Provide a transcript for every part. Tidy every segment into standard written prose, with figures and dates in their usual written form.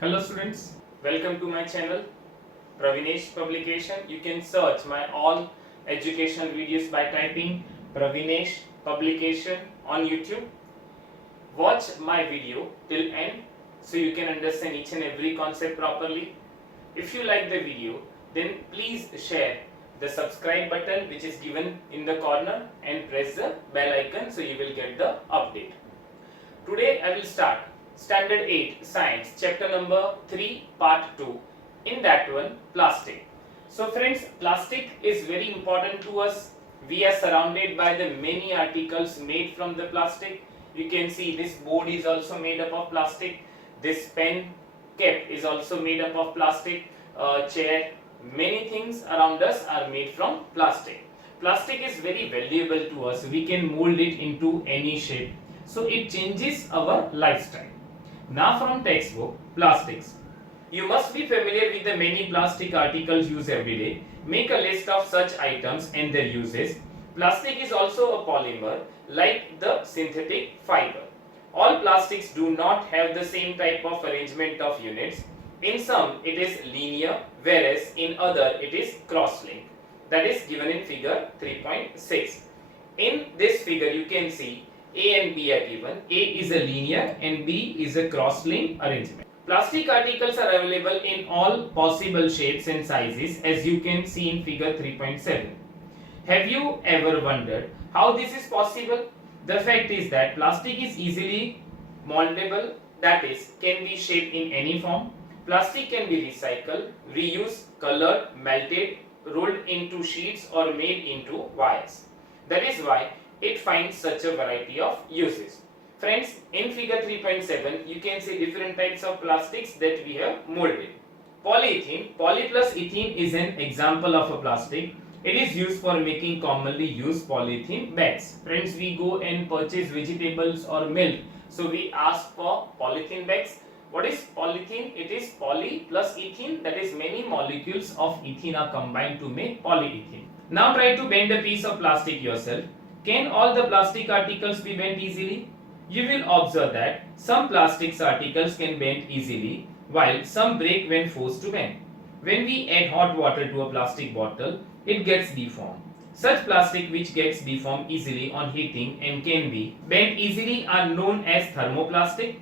Hello students, welcome to my channel Pravinesh Publication. You can search my all educational videos by typing Pravinesh Publication on YouTube. Watch my video till end so you can understand each and every concept properly. If you like the video, then please share the subscribe button which is given in the corner and press the bell icon so you will get the update. Today I will start Standard 8 Science chapter number 3 part 2. In that one, plastic. So friends, plastic is very important to us. We are surrounded by the many articles made from the plastic. You can see this board is also made up of plastic. This pen cap is also made up of plastic. Chair, many things around us are made from plastic. Plastic is very valuable to us. We can mold it into any shape. So it changes our lifestyle. Now from textbook, plastics. You must be familiar with the many plastic articles used every day. Make a list of such items and their uses. Plastic is also a polymer like the synthetic fiber. All plastics do not have the same type of arrangement of units. In some it is linear, whereas in other it is cross-linked. That is given in figure 3.6. In this figure you can see A and B are given. A is a linear and B is a cross-linked arrangement. Plastic articles are available in all possible shapes and sizes as you can see in figure 3.7. Have you ever wondered how this is possible? The fact is that plastic is easily moldable, that is, can be shaped in any form. Plastic can be recycled, reused, colored, melted, rolled into sheets or made into wires. That is why it finds such a variety of uses. Friends, in figure 3.7 you can see different types of plastics that we have molded. Polyethylene, poly plus ethylene is an example of a plastic. It is used for making commonly used polyethylene bags. Friends, we go and purchase vegetables or milk, so we ask for polyethylene bags. What is polyethylene? It is poly plus ethylene, that is many molecules of ethylene are combined to make polyethylene. Now try to bend a piece of plastic yourself. Can all the plastic articles be bent easily? You will observe that some plastics articles can bend easily while some break when forced to bend. When we add hot water to a plastic bottle, it gets deformed. Such plastic which gets deformed easily on heating and can be bent easily are known as thermoplastic.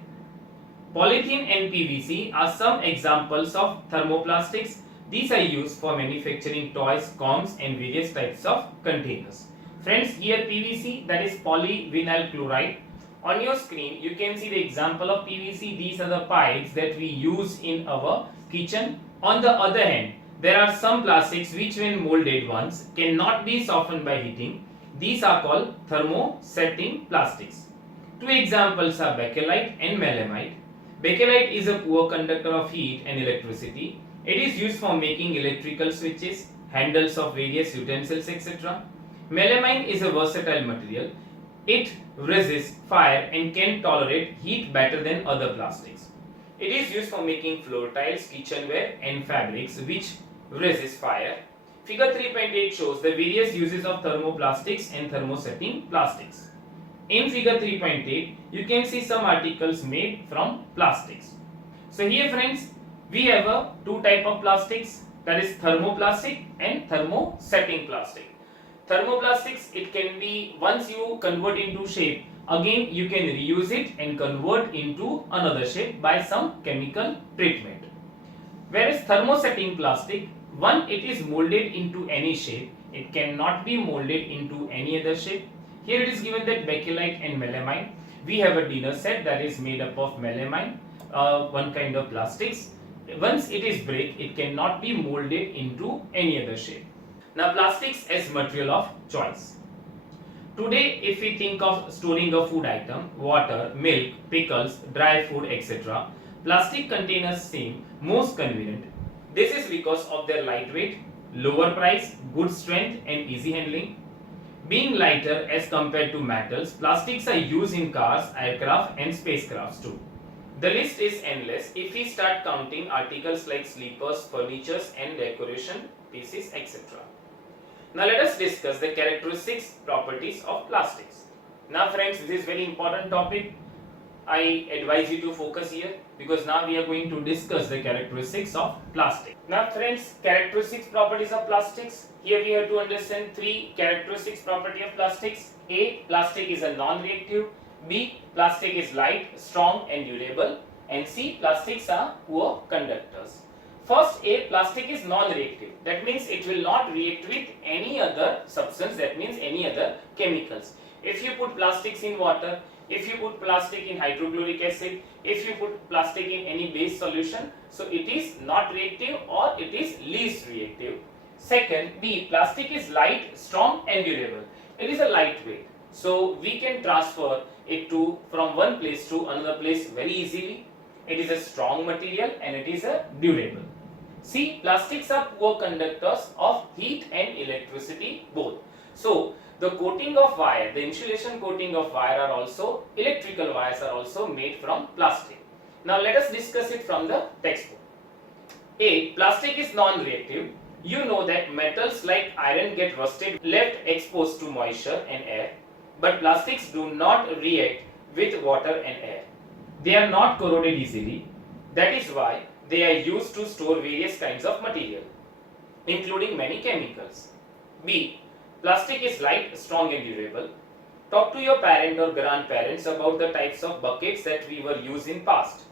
Polythene and PVC are some examples of thermoplastics. These are used for manufacturing toys, combs and various types of containers. Friends, here PVC, that is polyvinyl chloride. On your screen you can see the example of PVC. These are the pipes that we use in our kitchen. On the other hand, there are some plastics which when molded once cannot be softened by heating. These are called thermosetting plastics. Two examples are bakelite and melamine. Bakelite is a poor conductor of heat and electricity. It is used for making electrical switches, handles of various utensils, etc. Melamine is a versatile material. It resists fire and can tolerate heat better than other plastics. It is used for making floor tiles, kitchenware and fabrics which resist fire. Figure 3.8 shows the various uses of thermoplastics and thermosetting plastics. In figure 3.8 you can see some articles made from plastics. So here friends, we have a two type of plastics, that is thermoplastic and thermosetting plastic. Thermoplastics, it can be once you convert into shape, again you can reuse it and convert into another shape by some chemical treatment. Whereas thermosetting plastic, one, it is molded into any shape, it cannot be molded into any other shape. Here it is given that bakelite and melamine. We have a dinner set that is made up of melamine, one kind of plastics. Once it is break, it cannot be molded into any other shape. Now plastics as material of choice. Today if we think of storing a food item, water, milk, pickles, dry food, etc., plastic containers seem most convenient. This is because of their lightweight, lower price, good strength and easy handling. Being lighter as compared to metals, plastics are used in cars, aircraft and spacecrafts too. The list is endless if we start counting articles like sleepers, furniture and decoration pieces, etc. Now let us discuss the characteristics, properties of plastics. Now friends, this is very important topic. I advise you to focus here, because now we are going to discuss the characteristics of plastic. Now friends, characteristics properties of plastics. Here we have to understand three characteristics property of plastics. A, plastic is a non-reactive. B, plastic is light, strong and durable. And C, plastics are poor conductors. First, A, plastic is non-reactive. That means it will not react with any other substance, that means any other chemicals. If you put plastics in water, if you put plastic in hydrochloric acid, if you put plastic in any base solution, so it is not reactive or it is least reactive. Second, B, plastic is light, strong and durable. It is a lightweight, so we can transfer it from one place to another place very easily. It is a strong material and it is a durable. See, plastics are poor conductors of heat and electricity both. So, the coating of wire, the insulation coating of wire are also, electrical wires are also made from plastic. Now, let us discuss it from the textbook. A, plastic is non-reactive. You know that metals like iron get rusted left exposed to moisture and air, but plastics do not react with water and air. They are not corroded easily. That is why they are used to store various kinds of material, including many chemicals. B, plastic is light, strong and durable. Talk to your parent or grandparents about the types of buckets that we were used in past.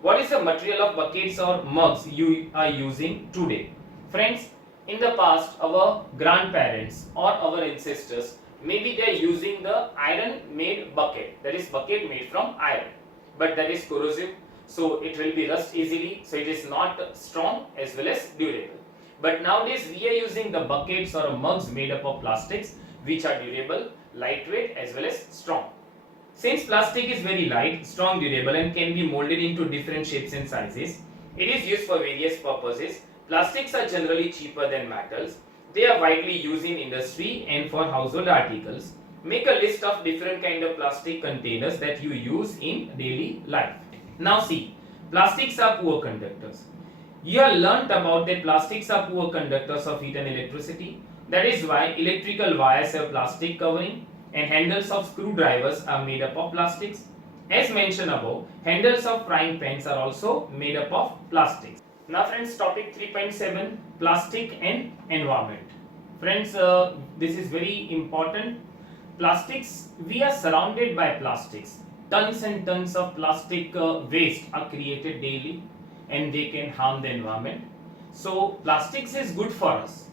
What is the material of buckets or mugs you are using today? Friends, in the past, our grandparents or our ancestors, maybe they are using the iron made bucket, that is bucket made from iron, but that is corrosive, so it will be rust easily, so it is not strong as well as durable. But nowadays we are using the buckets or mugs made up of plastics, which are durable, lightweight as well as strong. Since plastic is very light, strong, durable and can be molded into different shapes and sizes, it is used for various purposes. Plastics are generally cheaper than metals. They are widely used in industry and for household articles. Make a list of different kind of plastic containers that you use in daily life. Now see, plastics are poor conductors. You have learnt about that plastics are poor conductors of heat and electricity. That is why electrical wires have plastic covering and handles of screwdrivers are made up of plastics. As mentioned above, handles of frying pans are also made up of plastics. Now friends, topic 3.7, plastic and environment. Friends, this is very important. Plastics, we are surrounded by plastics. Tons and tons of plastic waste are created daily and they can harm the environment. So plastics is good for us.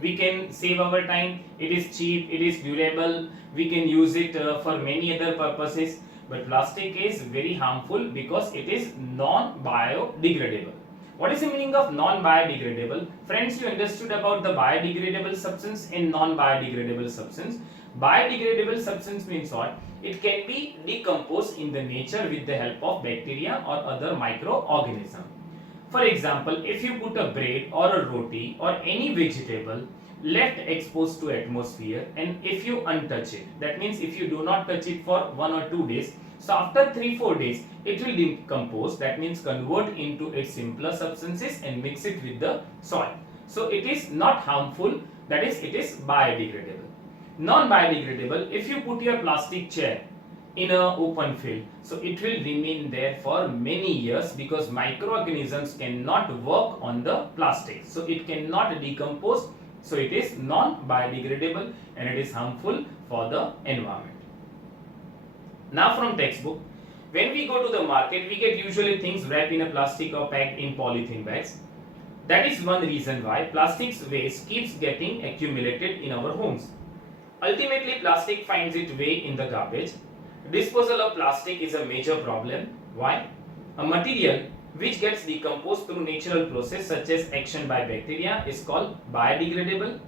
We can save our time, it is cheap, it is durable, we can use it for many other purposes. But plastic is very harmful because it is non-biodegradable. What is the meaning of non-biodegradable? Friends, you understood about the biodegradable substance and non-biodegradable substance. Biodegradable substance means what? It can be decomposed in the nature with the help of bacteria or other microorganism. For example, if you put a bread or a roti or any vegetable left exposed to atmosphere, and if you untouch it, that means if you do not touch it for 1 or 2 days, so after 3-4 days it will decompose, that means convert into its simpler substances and mix it with the soil. So it is not harmful, that is, it is biodegradable. Non-biodegradable, if you put your plastic chair in an open field, so it will remain there for many years because microorganisms cannot work on the plastic, so it cannot decompose, so it is non-biodegradable and it is harmful for the environment. Now from textbook, when we go to the market, we get usually things wrapped in a plastic or packed in polythene bags. That is one reason why plastics waste keeps getting accumulated in our homes. Ultimately, plastic finds its way in the garbage. Disposal of plastic is a major problem. Why? A material which gets decomposed through natural process such as action by bacteria is called biodegradable.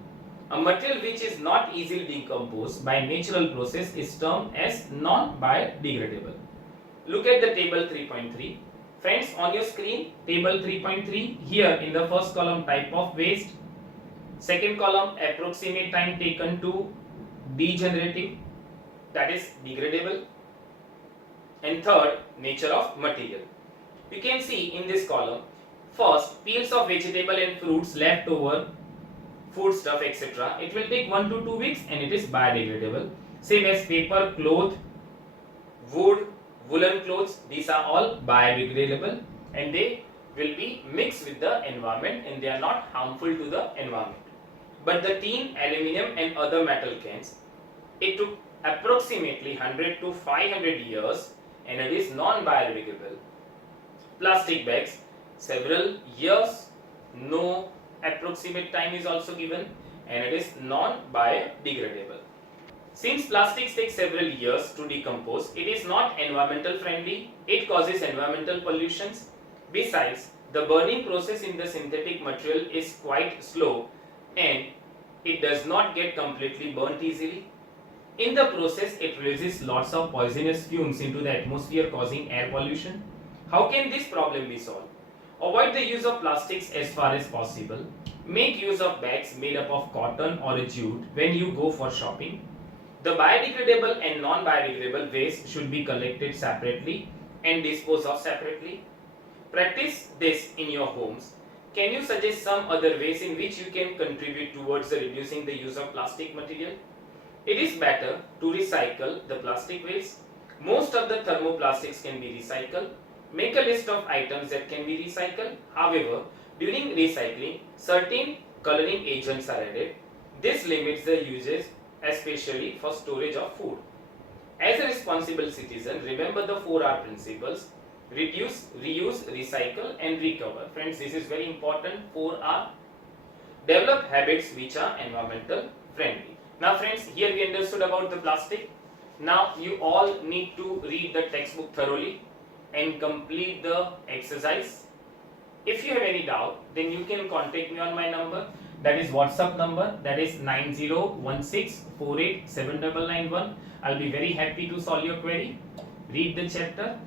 A material which is not easily decomposed by natural process is termed as non-biodegradable. Look at the table 3.3. Friends, on your screen, table 3.3, here in the first column, type of waste. Second column, approximate time taken to degenerative, that is degradable. And third, nature of material. You can see in this column, first, peels of vegetable and fruits left over, food stuff, etc. It will take 1 to 2 weeks and it is biodegradable. Same as paper, cloth, wood, woolen clothes, these are all biodegradable and they will be mixed with the environment and they are not harmful to the environment. But the tin, aluminium and other metal cans, it took approximately 100 to 500 years and it is non-biodegradable. Plastic bags, several years, no approximate time is also given and it is non-biodegradable. Since plastics take several years to decompose, it is not environmental friendly, it causes environmental pollutions. Besides, the burning process in the synthetic material is quite slow and it does not get completely burnt easily. In the process, it releases lots of poisonous fumes into the atmosphere causing air pollution. How can this problem be solved? Avoid the use of plastics as far as possible. Make use of bags made up of cotton or jute when you go for shopping. The biodegradable and non-biodegradable waste should be collected separately and disposed of separately. Practice this in your homes. Can you suggest some other ways in which you can contribute towards reducing the use of plastic material? It is better to recycle the plastic waste. Most of the thermoplastics can be recycled. Make a list of items that can be recycled. However, during recycling, certain coloring agents are added. This limits the usage, especially for storage of food. As a responsible citizen, remember the 4R principles: reduce, reuse, recycle and recover. Friends, this is very important, 4R. Develop habits which are environmental friendly. Now friends, here we understood about the plastic. Now you all need to read the textbook thoroughly and complete the exercise. If you have any doubt, then you can contact me on my number. That is WhatsApp number, that is 9016487991. I'll be very happy to solve your query. Read the chapter